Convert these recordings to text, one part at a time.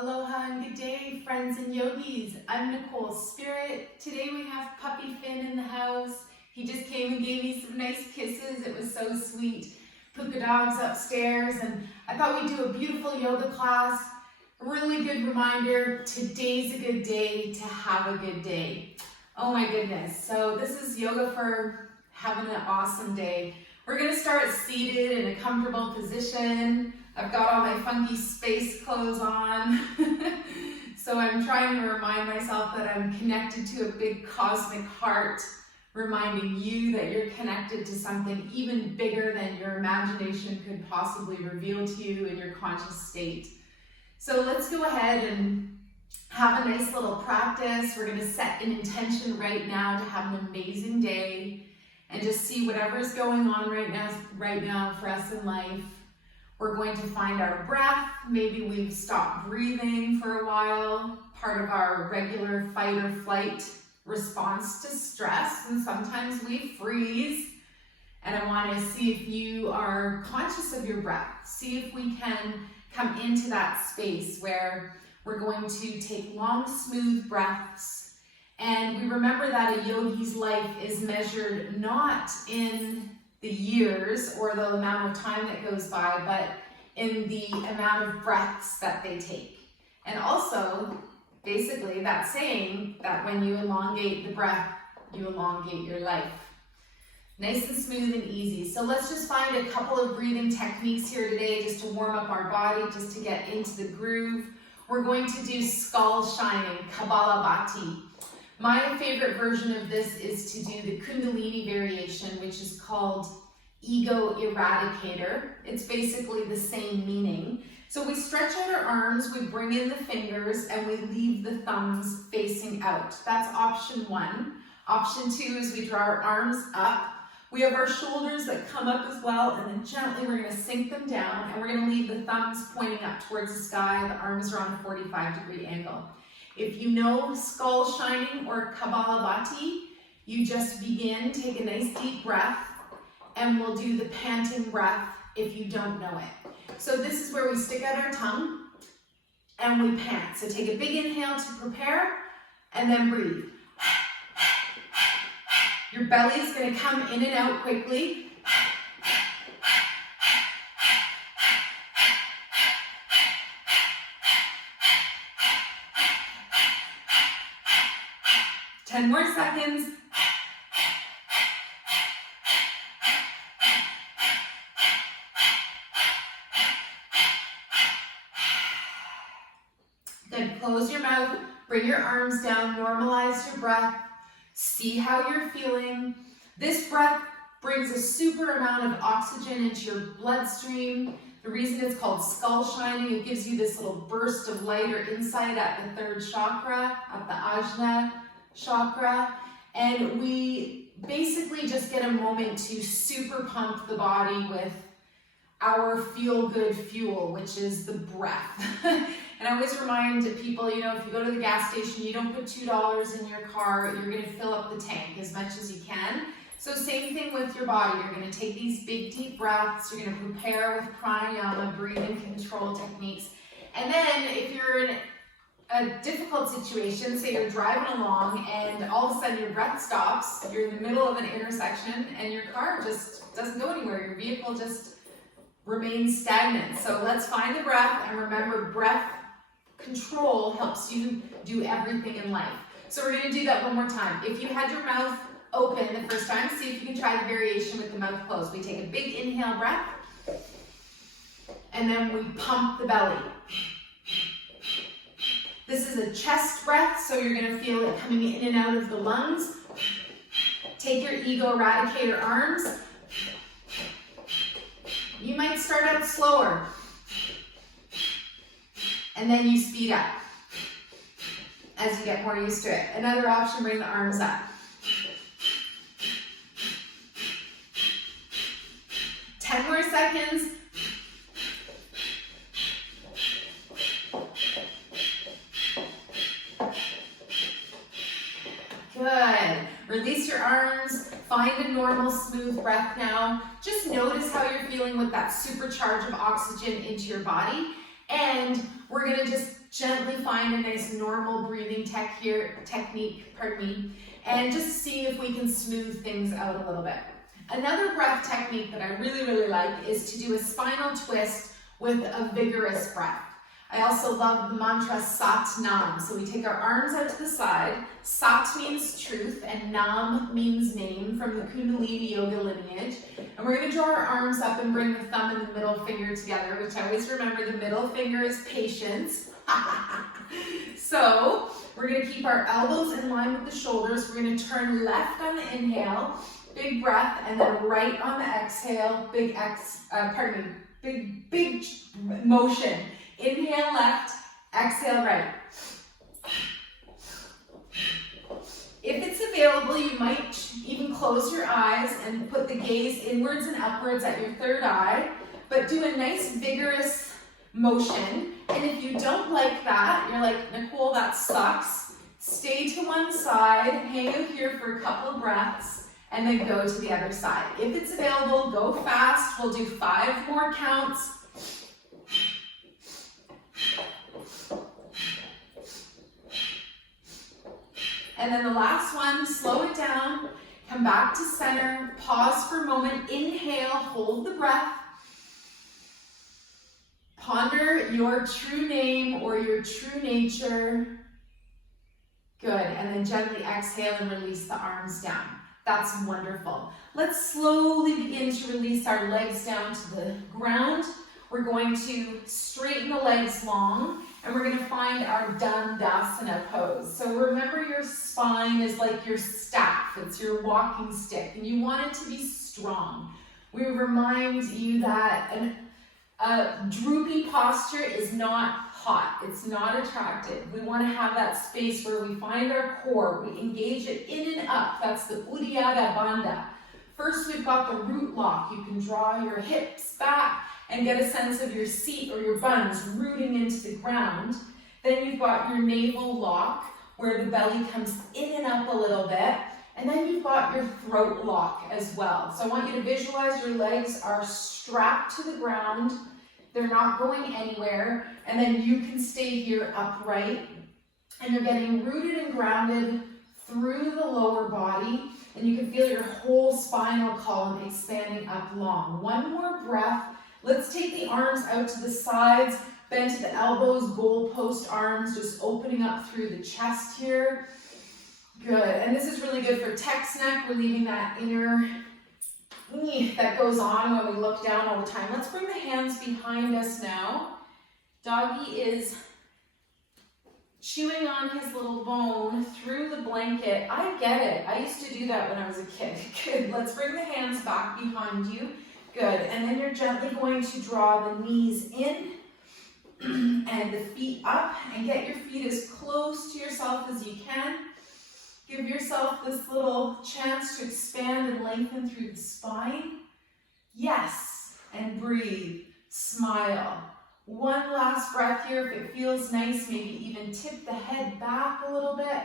Aloha and good day, friends and yogis. I'm Nicole Spirit. Today we have Puppy Finn in the house. He just came and gave me some nice kisses. It was so sweet. Puka Dog's upstairs, and I thought we'd do a beautiful yoga class. A really good reminder, today's a good day to have a good day. Oh my goodness. So this is yoga for having an awesome day. We're gonna start seated in a comfortable position. I've got all my funky space clothes on. So I'm trying to remind myself that I'm connected to a big cosmic heart, reminding you that you're connected to something even bigger than your imagination could possibly reveal to you in your conscious state. So let's go ahead and have a nice little practice. We're going to set an intention right now to have an amazing day and just see whatever's going on right now for us in life. We're going to find our breath. Maybe we've stopped breathing for a while, part of our regular fight or flight response to stress, and sometimes we freeze. And I want to see if you are conscious of your breath. See if we can come into that space where we're going to take long, smooth breaths. And we remember that a yogi's life is measured not in the years or the amount of time that goes by, but in the amount of breaths that they take. And also, basically, that's saying that when you elongate the breath, you elongate your life. Nice and smooth and easy. So let's just find a couple of breathing techniques here today just to warm up our body, just to get into the groove. We're going to do skull shining, Kapalabhati. My favorite version of this is to do the Kundalini variation, which is called Ego Eradicator. It's basically the same meaning. So we stretch out our arms, we bring in the fingers, and we leave the thumbs facing out. That's option one. Option two is we draw our arms up. We have our shoulders that come up as well, and then gently we're going to sink them down, and we're going to leave the thumbs pointing up towards the sky. The arms are on a 45-degree angle. If you know skull shining or Kapalabhati, you just begin, take a nice deep breath, and we'll do the panting breath if you don't know it. So this is where we stick out our tongue and we pant. So take a big inhale to prepare and then breathe. Your belly is going to come in and out quickly. 10 more seconds. Good. Close your mouth, bring your arms down, normalize your breath, see how you're feeling. This breath brings a super amount of oxygen into your bloodstream. The reason it's called skull shining, it gives you this little burst of light or insight at the third chakra, at the Ajna chakra, and we basically just get a moment to super pump the body with our feel-good fuel, which is the breath. And I always remind people, you know, if you go to the gas station, you don't put $2 in your car, you're going to fill up the tank as much as you can. So same thing with your body. You're going to take these big, deep breaths. You're going to prepare with pranayama, breathing control techniques. And then if you're in a difficult situation, say you're driving along and all of a sudden your breath stops, you're in the middle of an intersection and your car just doesn't go anywhere. Your vehicle just remains stagnant. So let's find the breath, and remember, breath control helps you do everything in life. So we're going to do that one more time. If you had your mouth open the first time, see if you can try the variation with the mouth closed. We take a big inhale breath, and then we pump the belly. This is a chest breath, so you're going to feel it coming in and out of the lungs. Take your Ego Eradicator arms. You might start out slower, and then you speed up as you get more used to it. Another option, bring the arms up. 10 more seconds. Good. Release your arms. Find a normal, smooth breath now. Just notice how you're feeling with that supercharge of oxygen into your body. And we're going to just Gently find a nice normal breathing technique, and just see if we can smooth things out a little bit. Another breath technique that I really like is to do a spinal twist with a vigorous breath. I also love the mantra Sat Nam. So we take our arms out to the side. Sat means truth and Nam means name from the Kundalini yoga lineage. And we're going to draw our arms up and bring the thumb and the middle finger together, which I always remember the middle finger is patience. So we're going to keep our elbows in line with the shoulders. We're going to turn left on the inhale, big breath, and then right on the exhale, big motion. Inhale left, exhale right. If it's available, you might even close your eyes and put the gaze inwards and upwards at your third eye, but do a nice vigorous motion. And if you don't like that, you're like, Nicole, that sucks, stay to one side, hang out here for a couple of breaths, and then go to the other side. If it's available, go fast. We'll do 5 more counts. And then the last one, slow it down, come back to center, pause for a moment, inhale, hold the breath. Ponder your true name or your true nature. Good, and then gently exhale and release the arms down. That's wonderful. Let's slowly begin to release our legs down to the ground. We're going to straighten the legs long, and we're going to find our Dandasana pose. So remember, your spine is like your staff. It's your walking stick, and you want it to be strong. We remind you that a droopy posture is not hot. It's not attractive. We want to have that space where we find our core. We engage it in and up. That's the Uddiyana Bandha. First, we've got the root lock. You can draw your hips back and get a sense of your seat or your buns rooting into the ground. Then you've got your navel lock, where the belly comes in and up a little bit. And then you've got your throat lock as well. So I want you to visualize your legs are strapped to the ground. They're not going anywhere. And then you can stay here upright. And you're getting rooted and grounded through the lower body. And you can feel your whole spinal column expanding up long. One more breath. Let's take the arms out to the sides, bend to the elbows, goalpost arms, just opening up through the chest here. Good, and this is really good for text neck, relieving that inner that goes on when we look down all the time. Let's bring the hands behind us now. Doggy is chewing on his little bone through the blanket. I get it. I used to do that when I was a kid. Good, let's bring the hands back behind you. Good, and then you're gently going to draw the knees in and the feet up, and get your feet as close to yourself as you can. Give yourself this little chance to expand and lengthen through the spine. Yes, and breathe, smile. One last breath here. If it feels nice, maybe even tip the head back a little bit.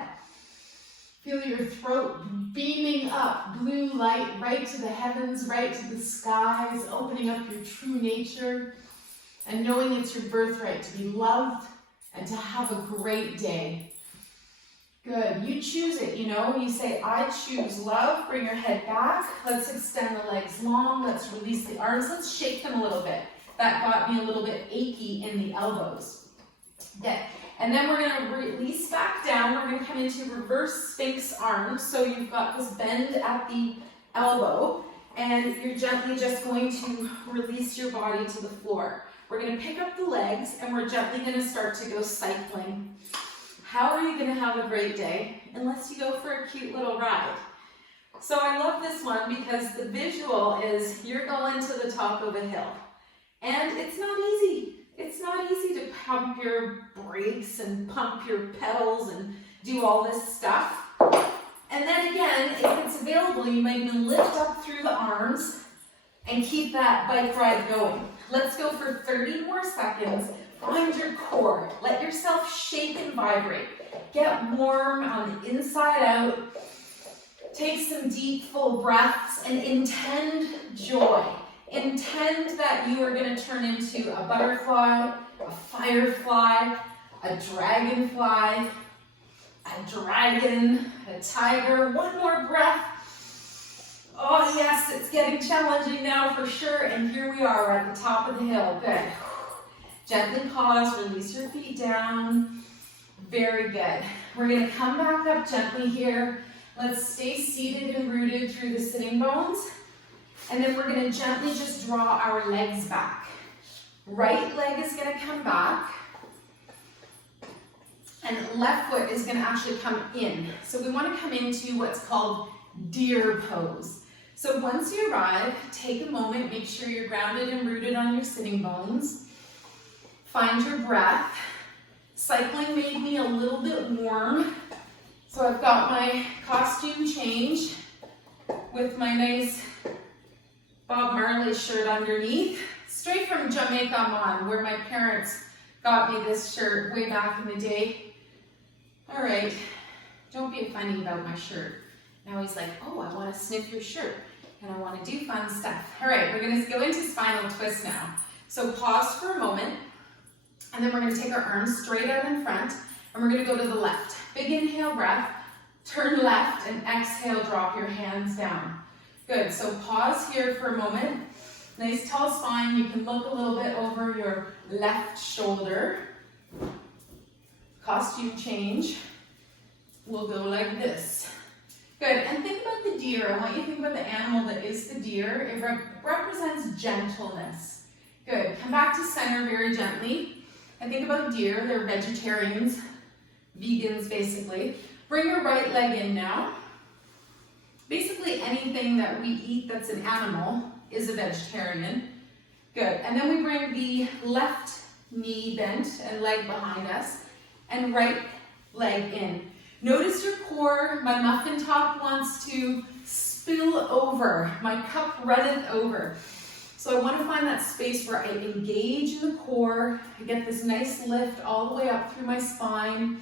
Feel your throat beaming up, blue light right to the heavens, right to the skies, opening up your true nature, and knowing it's your birthright to be loved and to have a great day. Good, you choose it, you know, you say, I choose love. Bring your head back. Let's extend the legs long. Let's release the arms. Let's shake them a little bit. That got me a little bit achy in the elbows. Good. And then we're going to release back down. We're going to come into reverse Sphinx arms. So you've got this bend at the elbow, and you're gently just going to release your body to the floor. We're going to pick up the legs, and we're gently going to start to go cycling. How are you going to have a great day unless you go for a cute little ride? So I love this one because the visual is you're going to the top of a hill. And it's not easy. It's not easy to pump your brakes and pump your pedals and do all this stuff. And then again, if it's available, you might even lift up through the arms and keep that bike ride going. Let's go for 30 more seconds. Find your core. Let yourself shake and vibrate. Get warm on the inside out. Take some deep, full breaths and intend joy. Intend that you are going to turn into a butterfly, a firefly, a dragonfly, a dragon, a tiger. One more breath. Oh yes, it's getting challenging now for sure. And here we are, we're at the top of the hill. Good. Gently pause, release your feet down. Very good. We're gonna come back up gently here. Let's stay seated and rooted through the sitting bones. And then we're gonna gently just draw our legs back. Right leg is gonna come back. And left foot is gonna actually come in. So we wanna come into what's called deer pose. So once you arrive, take a moment, make sure you're grounded and rooted on your sitting bones. Find your breath. Cycling made me a little bit warm. So I've got my costume change with my nice Bob Marley shirt underneath. Straight from Jamaica, Mon, where my parents got me this shirt way back in the day. All right, don't be funny about my shirt. Now he's like, oh, I want to sniff your shirt and I want to do fun stuff. All right, we're going to go into spinal twist now. So pause for a moment, and then we're going to take our arms straight out in front, and we're going to go to the left. Big inhale breath, turn left, and exhale, drop your hands down. Good, so pause here for a moment. Nice tall spine. You can look a little bit over your left shoulder. Costume change. We'll go like this. Good, and think about the deer. I want you to think about the animal that is the deer. It represents gentleness. Good, come back to center very gently. And think about deer, they're vegetarians, vegans basically. Bring your right leg in now. Basically anything that we eat that's an animal is a vegetarian. Good, and then we bring the left knee bent and leg behind us, and right leg in. Notice your core. My muffin top wants to spill over. My cup runneth over. So I want to find that space where I engage in the core. I get this nice lift all the way up through my spine.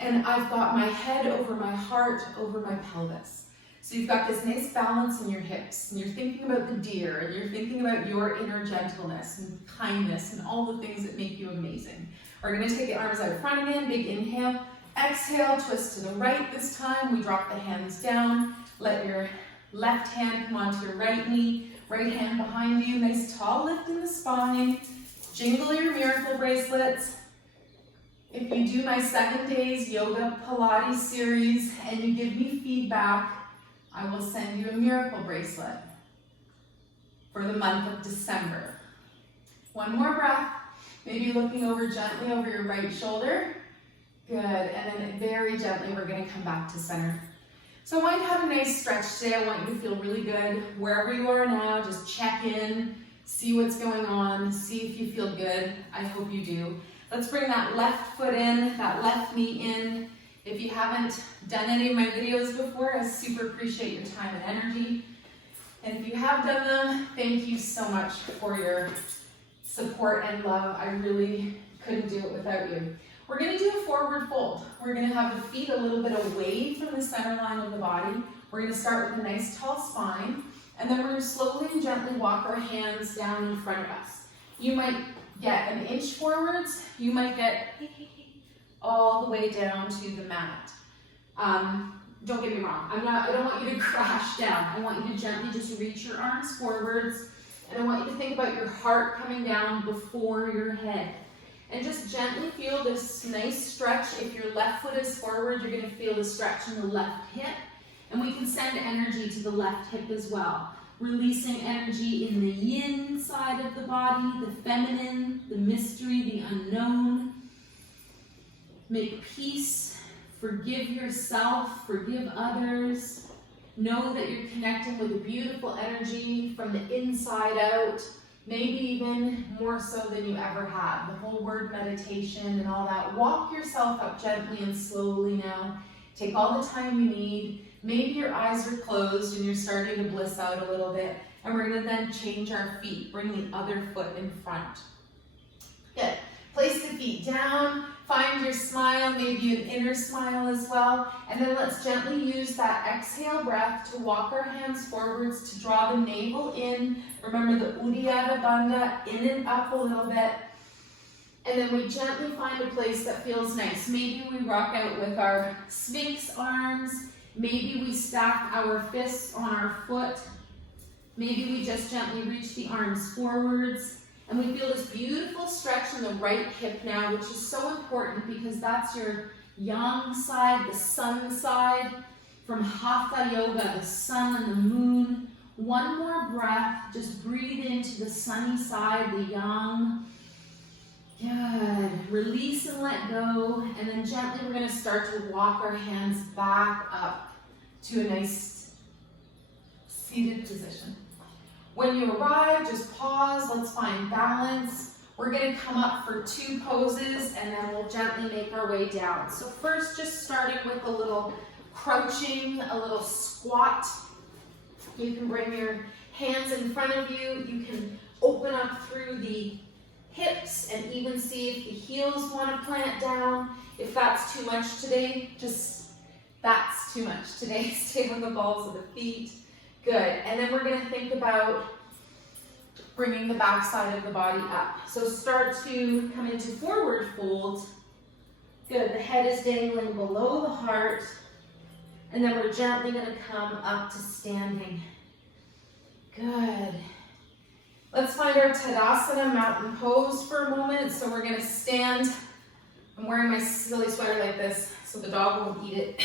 And I've got my head over my heart, over my pelvis. So you've got this nice balance in your hips. And you're thinking about the deer. And you're thinking about your inner gentleness and kindness and all the things that make you amazing. We're going to take the arms out front again. Big inhale. Exhale, twist to the right this time. We drop the hands down. Let your left hand come onto your right knee. Right hand behind you. Nice tall lift in the spine. Jingle your miracle bracelets. If you do my 7 days yoga Pilates series and you give me feedback, I will send you a miracle bracelet for the month of December. One more breath. Maybe looking over gently over your right shoulder. Good, and then very gently, we're gonna come back to center. So I want you to have a nice stretch today. I want you to feel really good. Wherever you are now, just check in, see what's going on, see if you feel good. I hope you do. Let's bring that left foot in, that left knee in. If you haven't done any of my videos before, I super appreciate your time and energy. And if you have done them, thank you so much for your support and love. I really couldn't do it without you. We're going to do a forward fold. We're going to have the feet a little bit away from the center line of the body. We're going to start with a nice tall spine, and then we're going to slowly and gently walk our hands down in front of us. You might get an inch forwards. You might get all the way down to the mat. Don't get me wrong. I don't want you to crash down. I want you to gently just reach your arms forwards, and I want you to think about your heart coming down before your head. And just gently feel this nice stretch. If your left foot is forward, you're going to feel the stretch in the left hip. And we can send energy to the left hip as well. Releasing energy in the yin side of the body, the feminine, the mystery, the unknown. Make peace. Forgive yourself. Forgive others. Know that you're connecting with a beautiful energy from the inside out. Maybe even more so than you ever have. The whole word meditation and all that. Walk yourself up gently and slowly now. Take all the time you need. Maybe your eyes are closed and you're starting to bliss out a little bit. And we're going to then change our feet. Bring the other foot in front. Good. Place the feet down. Find your smile, maybe an inner smile as well. And then let's gently use that exhale breath to walk our hands forwards, to draw the navel in. Remember the Uddiyana Bandha, in and up a little bit. And then we gently find a place that feels nice. Maybe we rock out with our Sphinx arms. Maybe we stack our fists on our foot. Maybe we just gently reach the arms forwards. And we feel this beautiful stretch in the right hip now, which is so important because that's your yang side, the sun side. From Hatha Yoga, the sun and the moon. One more breath, just breathe into the sunny side, the yang. Good, release and let go, and then gently we're gonna start to walk our hands back up to a nice seated position. When you arrive, just pause, let's find balance. We're gonna come up for 2 poses, and then we'll gently make our way down. So first, just starting with a little crouching, a little squat. You can bring your hands in front of you. You can open up through the hips and even see if the heels want to plant down. If that's too much today, that's too much today. Stay on the balls of the feet. Good. And then we're going to think about bringing the back side of the body up. So start to come into forward fold. Good. The head is dangling below the heart. And then we're gently going to come up to standing. Good. Let's find our Tadasana mountain pose for a moment. So we're going to stand. I'm wearing my silly sweater like this so the dog won't eat it.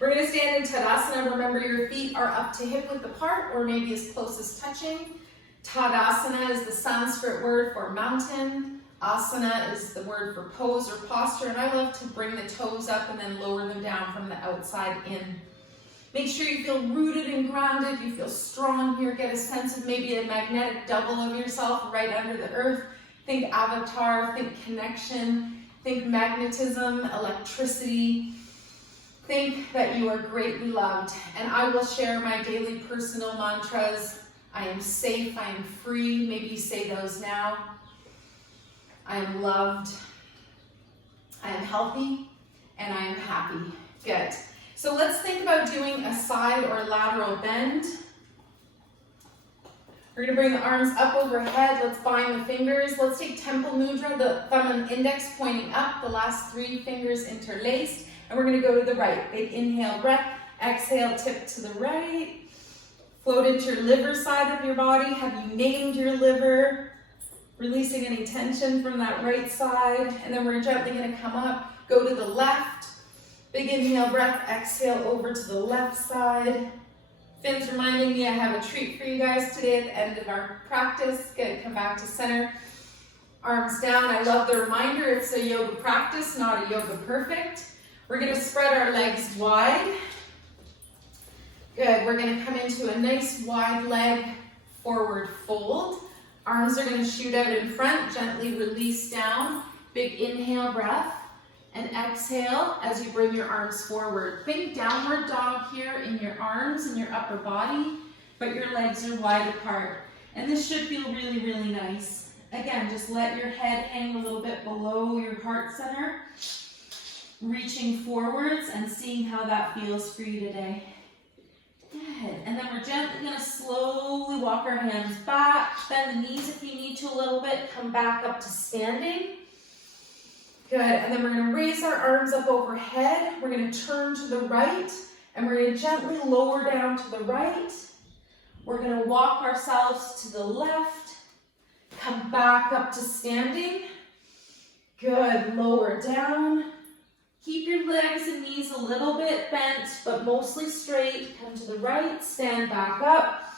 We're going to stand in Tadasana. Remember, your feet are up to hip width apart or maybe as close as touching. Tadasana is the Sanskrit word for mountain. Asana is the word for pose or posture, and I love to bring the toes up and then lower them down from the outside in. Make sure you feel rooted and grounded, you feel strong here, get a sense of maybe a magnetic double of yourself right under the earth. Think avatar, think connection, think magnetism, electricity. Think that you are greatly loved, and I will share my daily personal mantras. I am safe, I am free, maybe you say those now. I am loved, I am healthy, and I am happy. Good. So let's think about doing a side or lateral bend. We're going to bring the arms up overhead. Let's bind the fingers. Let's take Temple Mudra, the thumb and index pointing up, the last 3 fingers interlaced. And we're going to go to the right. Big inhale, breath. Exhale, tip to the right. Float into your liver side of your body. Have you named your liver? Releasing any tension from that right side. And then we're gently going to come up, go to the left. Big inhale, breath, exhale over to the left side. Finn's reminding me I have a treat for you guys today at the end of our practice. Good, come back to center. Arms down. I love the reminder, it's a yoga practice, not a yoga perfect. We're going to spread our legs wide. Good, we're going to come into a nice wide leg forward fold. Arms are going to shoot out in front, gently release down. Big inhale, breath, and exhale as you bring your arms forward. Think downward dog here in your arms and your upper body, but your legs are wide apart. And this should feel really, really nice. Again, just let your head hang a little bit below your heart center, reaching forwards and seeing how that feels for you today. Good. And then we're gently going to slowly walk our hands back, bend the knees if you need to a little bit, come back up to standing. Good. And then we're going to raise our arms up overhead. We're going to turn to the right, and we're going to gently lower down to the right. We're going to walk ourselves to the left, come back up to standing. Good. Lower down. Keep your legs and knees a little bit bent, but mostly straight. Come to the right, stand back up.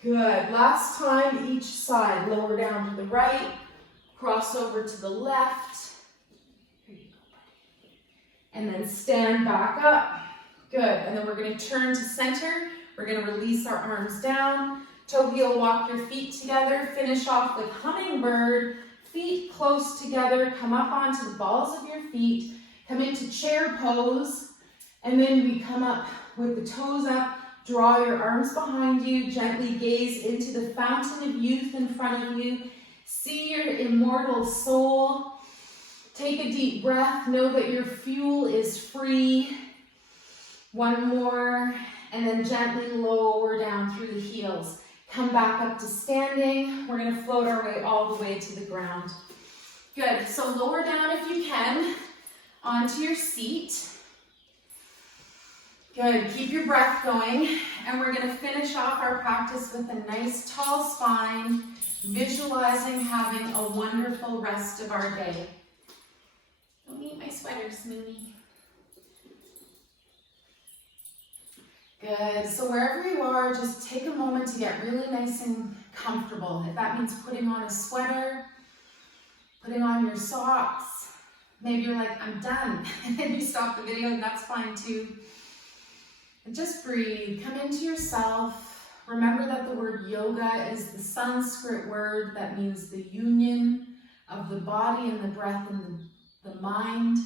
Good. Last time, each side. Lower down to the right, cross over to the left. Here you go. And then stand back up. Good. And then we're going to turn to center. We're going to release our arms down. Toe heel, walk your feet together. Finish off with hummingbird. Feet close together. Come up onto the balls of your feet. Come into chair pose, and then we come up with the toes up, draw your arms behind you, gently gaze into the fountain of youth in front of you. See your immortal soul. Take a deep breath, know that your fuel is free. One more, and then gently lower down through the heels. Come back up to standing. We're going to float our way all the way to the ground. Good, so lower down if you can onto your seat. Good, keep your breath going, and we're gonna finish off our practice with a nice tall spine, visualizing having a wonderful rest of our day. Don't eat my sweater, Smoonie. Good, so wherever you are, just take a moment to get really nice and comfortable. If that means putting on a sweater, putting on your socks, maybe you're like, I'm done, and then you stop the video, and that's fine too. And just breathe, come into yourself. Remember that the word yoga is the Sanskrit word that means the union of the body and the breath and the mind.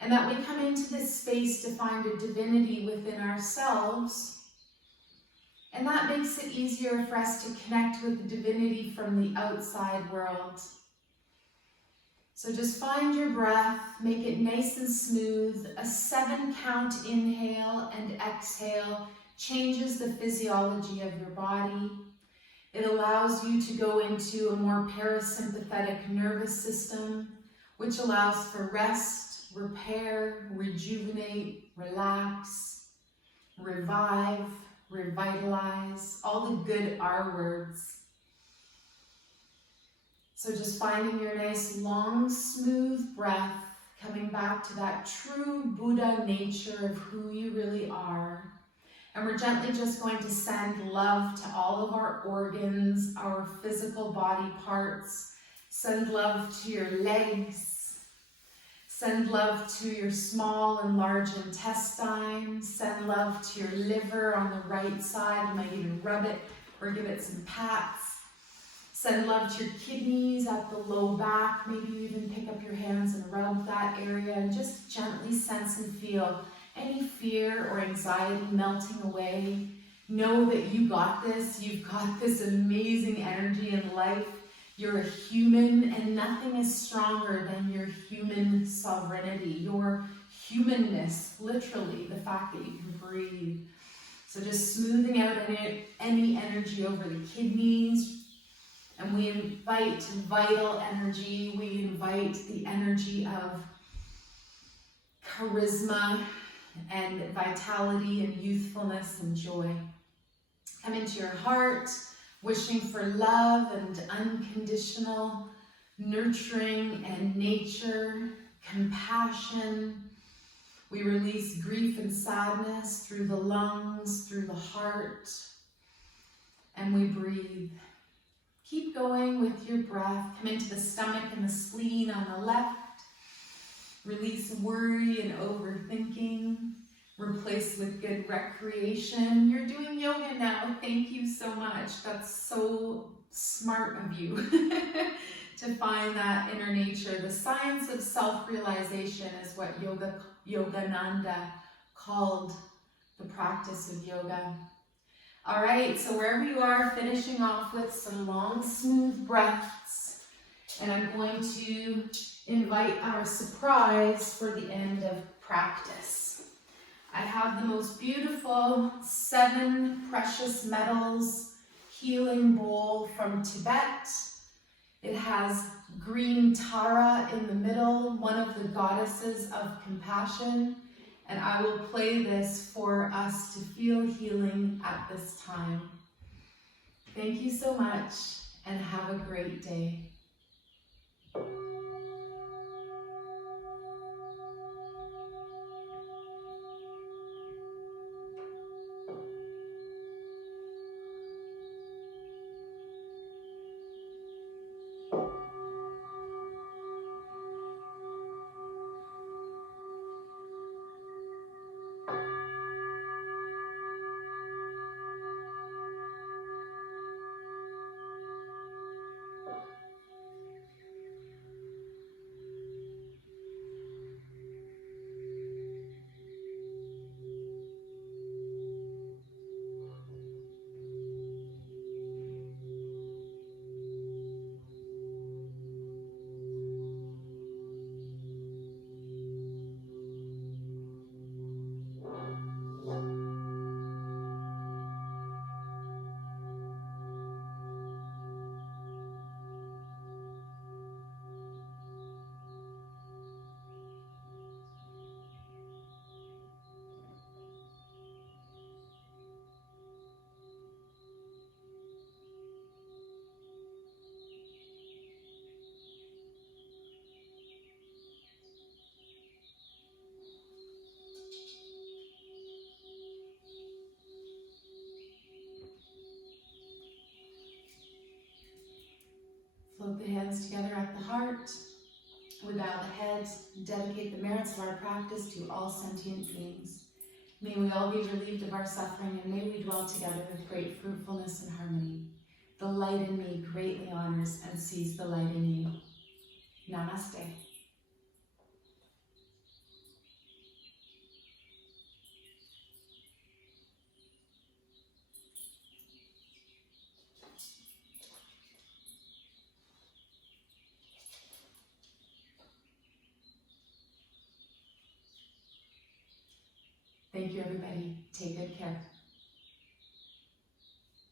And that we come into this space to find a divinity within ourselves. And that makes it easier for us to connect with the divinity from the outside world. So just find your breath, make it nice and smooth. A 7-count inhale and exhale changes the physiology of your body. It allows you to go into a more parasympathetic nervous system, which allows for rest, repair, rejuvenate, relax, revive, revitalize, all the good R words. So just finding your nice, long, smooth breath, coming back to that true Buddha nature of who you really are. And we're gently just going to send love to all of our organs, our physical body parts. Send love to your legs. Send love to your small and large intestine. Send love to your liver on the right side. You might even rub it or give it some pats. Send love to your kidneys at the low back. Maybe you even pick up your hands and rub that area and just gently sense and feel any fear or anxiety melting away. Know that you got this. You've got this amazing energy in life. You're a human, and nothing is stronger than your human sovereignty, your humanness, literally, the fact that you can breathe. So just smoothing out any energy over the kidneys. And we invite vital energy. We invite the energy of charisma and vitality and youthfulness and joy. Come into your heart, wishing for love and unconditional nurturing and nature, compassion. We release grief and sadness through the lungs, through the heart, and we breathe. Keep going with your breath. Come into the stomach and the spleen on the left. Release worry and overthinking. Replace with good recreation. You're doing yoga now. Thank you so much. That's so smart of you to find that inner nature. The science of self-realization is what Yogananda called the practice of yoga. All right, so wherever you are, finishing off with some long, smooth breaths. And I'm going to invite our surprise for the end of practice. I have the most beautiful 7 precious metals healing bowl from Tibet. It has green Tara in the middle, one of the goddesses of compassion. And I will play this for us to feel healing at this time. Thank you so much, and have a great day. put the hands together at the heart. We bow the head and dedicate the merits of our practice to all sentient beings. May we all be relieved of our suffering, and may we dwell together with great fruitfulness and harmony. The light in me greatly honors and sees the light in you. Namaste. Thank you, everybody. Take good care.